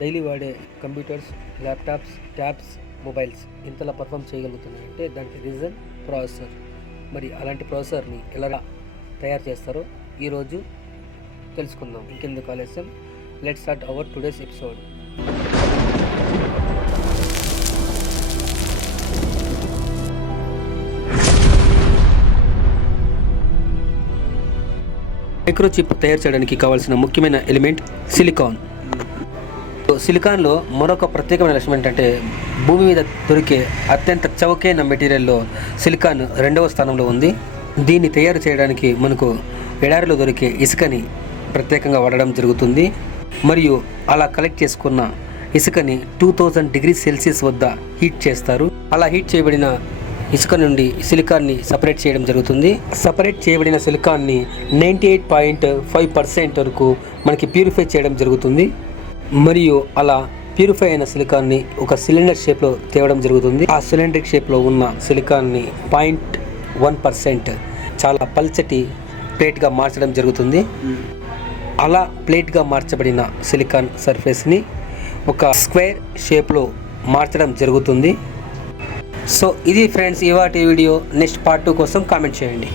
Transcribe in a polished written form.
Daily వాడే computers, laptops, tabs, mobiles ఇంతలా perform చేయగలుగుతున్నాయంటే దానికి రీజన్ ప్రాసెసర్. మరి అలాంటి ప్రాసెసర్ని ఎలా తయారు చేస్తారో ఈరోజు తెలుసుకుందాం. ఇంకెందుకు ఆలస్యం, let's start our today's episode. Microchip తయారు చేయడానికి కావాల్సిన ముఖ్యమైన ఎలిమెంట్ సిలికాన్. సిలికాన్లో మరొక ప్రత్యేకమైన లక్షణం ఏంటంటే భూమి మీద దొరికే అత్యంత చౌకైన మెటీరియల్లో సిలికాన్ 2వ స్థానంలో ఉంది. దీన్ని తయారు చేయడానికి మనకు ఎడారిలో దొరికే ఇసుకని ప్రత్యేకంగా వాడడం జరుగుతుంది. మరియు అలా కలెక్ట్ చేసుకున్న ఇసుకని 2000 డిగ్రీ సెల్సియస్ వద్ద హీట్ చేస్తారు. అలా హీట్ చేయబడిన ఇసుక నుండి సిలికాన్ని సపరేట్ చేయడం జరుగుతుంది. సపరేట్ చేయబడిన సిలికాన్ని 98.5% వరకు మనకి ప్యూరిఫై చేయడం జరుగుతుంది. మరియు అలా ప్యూరిఫై అయిన సిలికాన్ని ఒక సిలిండర్ షేప్లో తేవడం జరుగుతుంది. ఆ సిలిండర్ షేప్లో ఉన్న సిలికాన్ని 0.1% చాలా పల్చటి ప్లేట్గా మార్చడం జరుగుతుంది. అలా ప్లేట్గా మార్చబడిన సిలికాన్ సర్ఫేస్ని ఒక స్క్వేర్ షేప్లో మార్చడం జరుగుతుంది. సో ఇది ఫ్రెండ్స్ ఇవాటి వీడియో. నెక్స్ట్ పార్ట్ 2 కోసం కామెంట్ చేయండి.